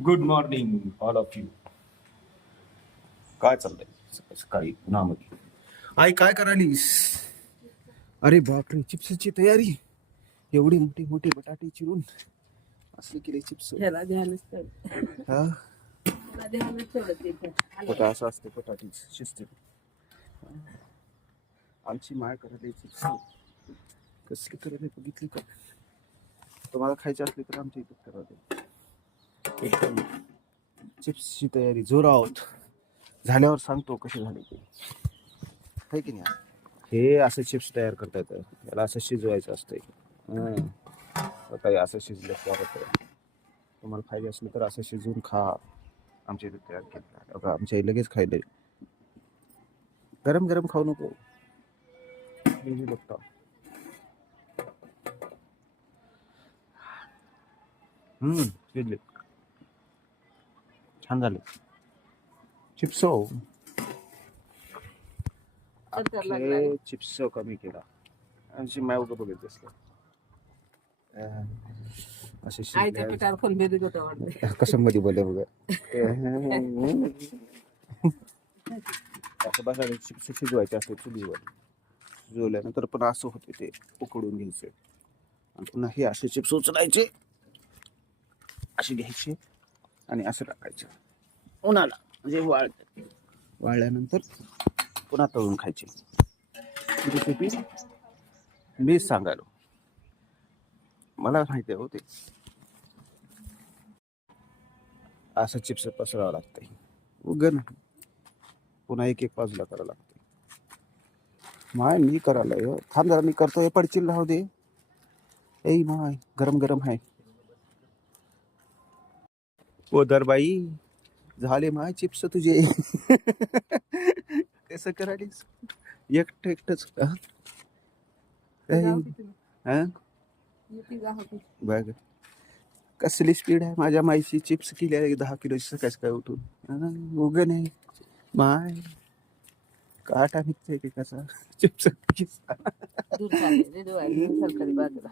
Good morning all of you. काय चाललंय सकाळी उन्हामध्ये? आई काय करायलीस? अरे बापरे, चिप्सची तयारी. एवढी मोठी मोठी बटाटे चिरून असले केले चिप्स. ह्याला ध्यानच ठेवलं. हा, ह्याला ध्यानच ठेवलं तिथे. बटा असं असते बटाटी शिजते. आमची माय करायला चिप्स कसली करायला बघितली का? तुम्हाला खायची असली तर आमच्या इथे करा. एकदम चिप्सची तयारी जोरात झाल्यावर सांगतो कशी झाली ते, आहे की नाही. हे असं चिप्स तयार करता येतं, याला असं शिजवायचं असतंय. काही असं शिजलं तर तुम्हाला पाहिजे असलं तर असं शिजवून खा. आमच्या इथे तयार केलं बघा, आमच्या इथे लगेच खायला. गरम गरम खाऊ नको, मी बघता. शिजले, छान झाले चिप्स. चिप्स कमी केला आणि माय उगं बघत बसलं. असे आईच्या पिठावर पण बेरीज होतं वाटतं. कशामध्ये बोलले बघ. असं बघायला चिप्स शिजवायचे असते चुलीवर. शिजवल्यानंतर पण असं होते, ते उकडून घ्यायचे आणि पुन्हा हे असे चिप्स उचलायचे, असे घ्यायचे आणि असं टाकायचं उन्हाला, म्हणजे वाळल्यानंतर पुन्हा तळून खायचे. रेसिपी मीच सांगायलो, मला माहिती आहे. हो, ते असं चिप्स पसरावं लागतंय उगं नाही, पुन्हा एक एक बाजूला करावं लागतंय. माय मी करायला थांब जरा, मी करतोय, पडचिल राहू दे. ए माय गरम गरम आहे. ओ दरबाई, झाले माय चिप्स तुझे. कसं करायलीस एकटंच? बघ कसली स्पीड आहे माझ्या माईची. चिप्स केल्या 10 किलोची सकाळी काय उठून. उगं नाही माय, काटा निघतोय की कसा चिप्स. दूर चालले, सरकारी बाजूला.